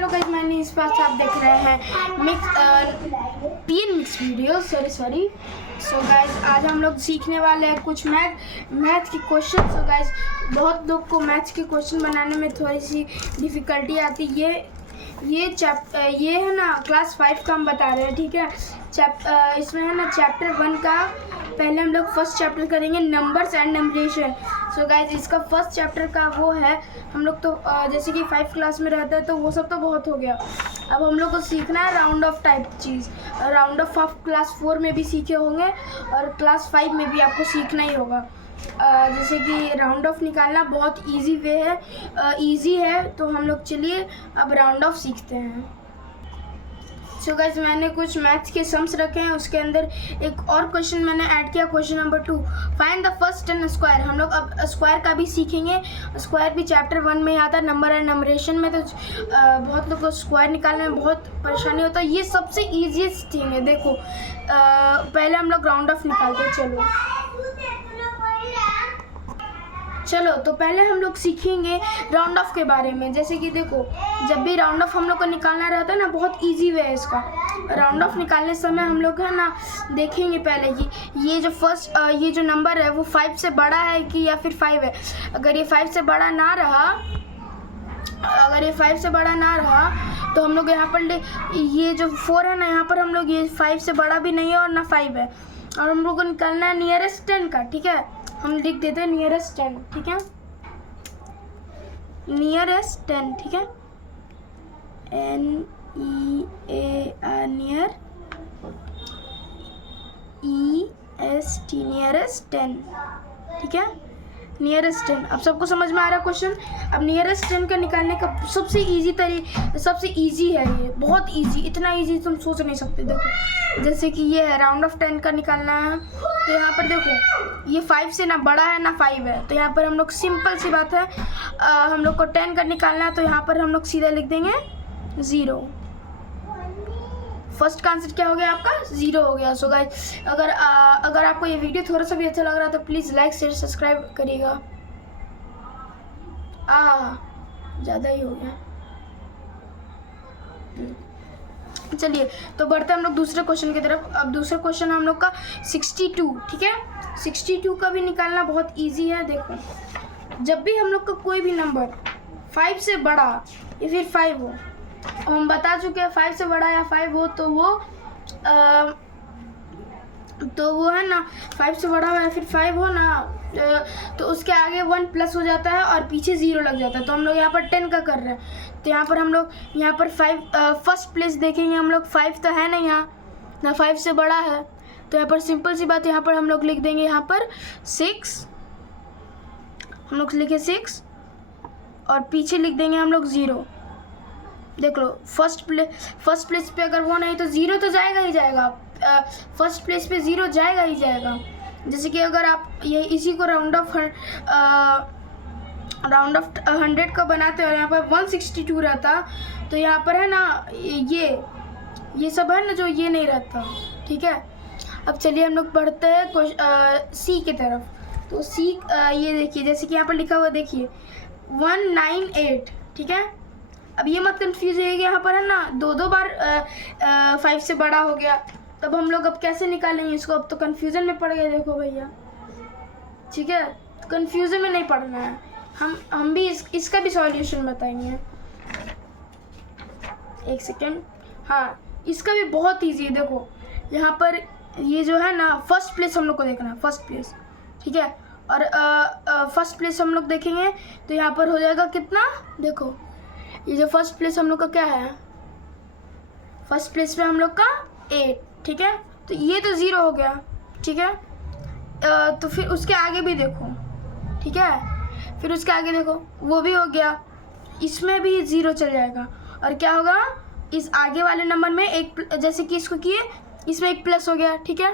Hello guys, मैंने इस पास आप देख रहे हैं mix video. Sorry. So guys, आज हम लोग सीखने वाले हैं कुछ मैथ के क्वेश्चन। सो गाइस, बहुत लोग को मैथ्स के क्वेश्चन बनाने में थोड़ी सी डिफ़िकल्टी आती है। ये है ना क्लास 5 का हम बता रहे हैं, ठीक है। इसमें है ना चैप्टर 1 का पहले हम लोग फर्स्ट चैप्टर करेंगे, नंबर्स एंड नंबरेशन। सो गाइज, इसका फर्स्ट चैप्टर का वो है, हम लोग तो जैसे कि 5 क्लास में रहता है तो वो सब तो बहुत हो गया। अब हम लोग को सीखना है round of type cheese. Round of आप क्लास 4 में भी सीखे होंगे और क्लास 5 में भी आपको सीखना ही होगा। जैसे कि राउंड ऑफ निकालना बहुत इजी वे है, इजी है। तो हम लोग चलिए अब राउंड ऑफ सीखते हैं। सो गाइस, मैंने कुछ मैथ्स के सम्स रखे हैं, उसके अंदर एक और क्वेश्चन मैंने ऐड किया, question number 2, find the first 10 square. हम लोग अब स्क्वायर का भी सीखेंगे। स्क्वायर भी चैप्टर 1 में ही आता है, नंबर एंड नंबरेशन में। तो बहुत लोग को स्क्वायर निकालने में बहुत परेशानी होता है। ये सबसे ईजीएस्ट थिंग है। देखो, पहले हम लोग राउंड ऑफ निकालते हैं। चलो तो पहले हम लोग सीखेंगे राउंड ऑफ के बारे में। जैसे कि देखो, जब भी राउंड ऑफ हम लोग को निकालना रहता है ना, बहुत इजी वे है इसका। राउंड ऑफ निकालने समय हम लोग है ना देखेंगे पहले कि ये जो नंबर है वो 5 से बड़ा है कि या फिर 5 है। अगर ये 5 से बड़ा ना रहा तो हम लोग यहाँ पर ये जो 4 है ना, यहाँ पर हम लोग ये 5 से बड़ा भी नहीं है और ना 5 है। और हम लोग को निकालना है नियरेस्ट 10 का, ठीक है। हम लिख देते हैं नियरेस्ट 10, ठीक है। नियरेस्ट 10, ठीक है। NEAR नियर EST नियरेस्ट 10, ठीक है। नियरेस्ट 10। अब सबको समझ में आ रहा है क्वेश्चन। अब नियरेस्ट 10 का निकालने का सबसे इजी है ये, बहुत इजी, इतना इजी तुम सोच नहीं सकते। देखो, जैसे कि ये है राउंड ऑफ 10 का निकालना है, तो यहाँ पर देखो ये 5 से ना बड़ा है ना 5 है। तो यहाँ पर हम लोग सिंपल सी बात है, हम लोग को 10 का निकालना है, तो यहाँ पर हम लोग सीधा लिख देंगे 0। फर्स्ट का आंसर क्या हो गया आपका? 0 हो गया। सो गाइस, अगर आपको ये वीडियो थोड़ा सा भी अच्छा लग रहा है तो प्लीज़ लाइक शेयर सब्सक्राइब करिएगा। ज़्यादा ही हो गया। चलिए तो बढ़ते हम लोग दूसरे क्वेश्चन की तरफ। अब दूसरा क्वेश्चन हम लोग का 62, ठीक है। 62 का भी निकालना बहुत ईजी है। देखो, जब भी हम लोग का कोई भी नंबर 5 से बड़ा या फिर 5 हो, हम बता चुके हैं 5 से बड़ा या 5 हो तो वो है ना 5 से बड़ा हो या फिर 5 हो ना, तो उसके आगे 1 प्लस हो जाता है और पीछे 0 लग जाता है। तो हम लोग यहाँ पर 10 का कर रहे हैं, तो यहाँ पर हम लोग यहाँ पर 5 फर्स्ट प्लेस देखेंगे। हम लोग 5 तो है ना, यहाँ ना 5 से बड़ा है, तो यहाँ पर सिंपल सी बात, यहाँ पर हम लोग लिख देंगे यहाँ पर 6। हम लोग लिखे 6 और पीछे लिख देंगे हम लोग 0। देख लो, फर्स्ट प्लेस पे अगर वो नहीं तो 0 तो जाएगा ही जाएगा। फर्स्ट प्लेस पे 0 जाएगा ही जाएगा। जैसे कि अगर आप ये इसी को राउंड ऑफ 100 का बनाते हो, यहाँ पर 162 रहता, तो यहाँ पर है ना ये सब है ना जो ये नहीं रहता, ठीक है। अब चलिए हम लोग बढ़ते हैं सी की तरफ। तो सी ये देखिए, जैसे कि यहाँ पर लिखा हुआ देखिए 198, ठीक है। अब ये मत कंफ्यूज है कि यहाँ पर है ना 2 बार 5 से बड़ा हो गया, तब हम लोग अब कैसे निकालेंगे इसको? अब तो कंफ्यूजन में पड़ गए। देखो भैया, ठीक है, कंफ्यूजन में नहीं पड़ना है। हम भी इसका भी सॉल्यूशन बताएंगे। एक सेकेंड। हाँ, इसका भी बहुत ईजी है। देखो, यहाँ पर ये जो है ना फर्स्ट प्लेस हम लोग को देखना है, फर्स्ट प्लेस, ठीक है। और फर्स्ट प्लेस हम लोग देखेंगे तो यहाँ पर हो जाएगा कितना? देखो, ये जो फर्स्ट प्लेस हम लोग का क्या है, फर्स्ट प्लेस पे हम लोग का 8, ठीक है। तो ये तो 0 हो गया, ठीक है। तो फिर उसके आगे भी देखो, ठीक है। फिर उसके आगे देखो, वो भी हो गया, इसमें भी 0 चल जाएगा। और क्या होगा, इस आगे वाले नंबर में एक, जैसे कि इसको किए, इसमें 1 प्लस हो गया, ठीक है।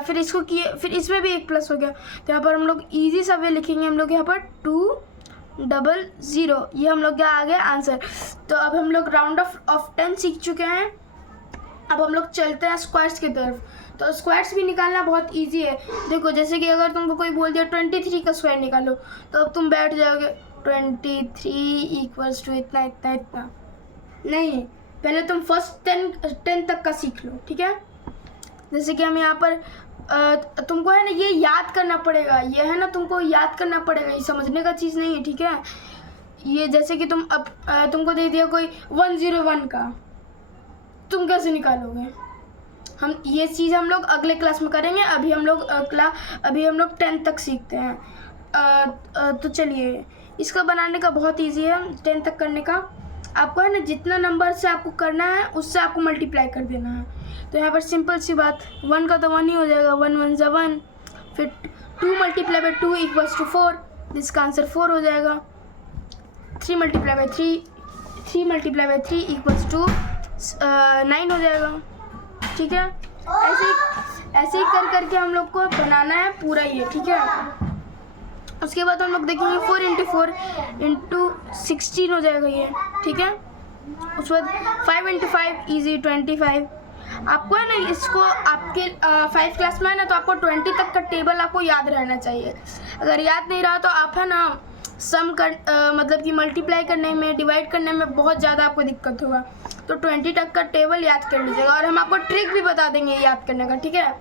फिर इसको किए, फिर इसमें भी 1 प्लस हो गया। तो यहाँ पर हम लोग ईजी सा वे लिखेंगे। हम लोग यहाँ पर 200, ये हम लोग क्या आ गया आंसर। तो अब हम लोग राउंड ऑफ 10 सीख चुके हैं। अब हम लोग चलते हैं स्क्वायर्स की तरफ। तो स्क्वायर्स भी निकालना बहुत इजी है। देखो, जैसे कि अगर तुमको कोई बोल दिया 23 का स्क्वायर निकालो, तो अब तुम बैठ जाओगे 23 इक्वल्स टू इतना इतना इतना, नहीं, पहले तुम फर्स्ट 10 तक का सीख लो, ठीक है। जैसे कि हम यहाँ पर तुमको है ना ये याद करना पड़ेगा, ये है ना तुमको याद करना पड़ेगा, ये समझने का चीज़ नहीं है, ठीक है। ये जैसे कि तुम अब तुमको दे दिया कोई 101 का, तुम कैसे निकालोगे? हम ये चीज़ हम लोग अगले क्लास में करेंगे। अभी हम लोग 10 तक सीखते हैं। तो चलिए, इसका बनाने का बहुत इजी है। 10 तक करने का आपको है ना जितना नंबर से आपको करना है उससे आपको मल्टीप्लाई कर देना है। तो यहाँ पर सिंपल सी बात, 1 का तो 1 ही हो जाएगा, 1 1 ज़ा 1, फिर 2 मल्टीप्लाई बाई 2 इक्वल्स टू 4, जिसका आंसर 4 हो जाएगा। 3 मल्टीप्लाई बाई 3 इक्वल्स टू 9 हो जाएगा, ठीक है। ऐसे ही करके हम लोग को बनाना है पूरा ये, ठीक है। उसके बाद हम लोग देखेंगे 4 × 4 × 16 हो जाएगा ये, ठीक है। उसके बाद 5 × 5 इजी 25। आपको है ना इसको आपके 5 क्लास में है ना, तो आपको 20 तक का टेबल आपको याद रहना चाहिए। अगर याद नहीं रहा तो आप है ना सम कर मतलब कि मल्टीप्लाई करने में, डिवाइड करने में बहुत ज़्यादा आपको दिक्कत होगा। तो 20 तक का टेबल याद कर लीजिएगा, और हम आपको ट्रिक भी बता देंगे याद करने का, ठीक है।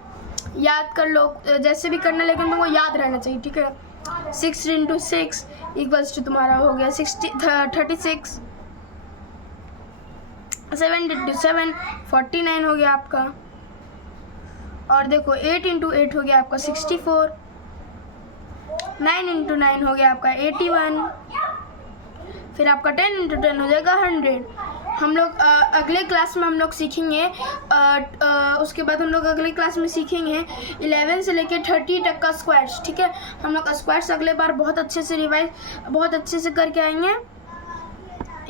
याद कर लो जैसे भी करना, लेकिन तुमको याद रहना चाहिए, ठीक है। 6 × 6 इक्वल्स टू तुम्हारा हो गया 36। 7 × 7 49 हो गया आपका। और देखो 8 × 8 हो गया आपका 64। 9 × 9 हो गया आपका 81। फिर आपका 10 × 10 हो जाएगा 100। हम लोग अगले क्लास में हम लोग सीखेंगे, उसके बाद हम लोग अगले क्लास में सीखेंगे 11 से लेके 30 तक का स्क्वायर्स, ठीक है। हम लोग स्क्वायर्स अगले बार बहुत अच्छे से करके आएंगे,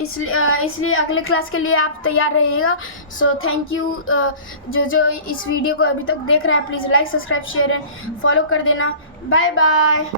इसलिए अगले क्लास के लिए आप तैयार रहिएगा। So thank you. जो इस वीडियो को अभी तक देख रहा है, please like, subscribe, share and follow कर देना। Bye bye.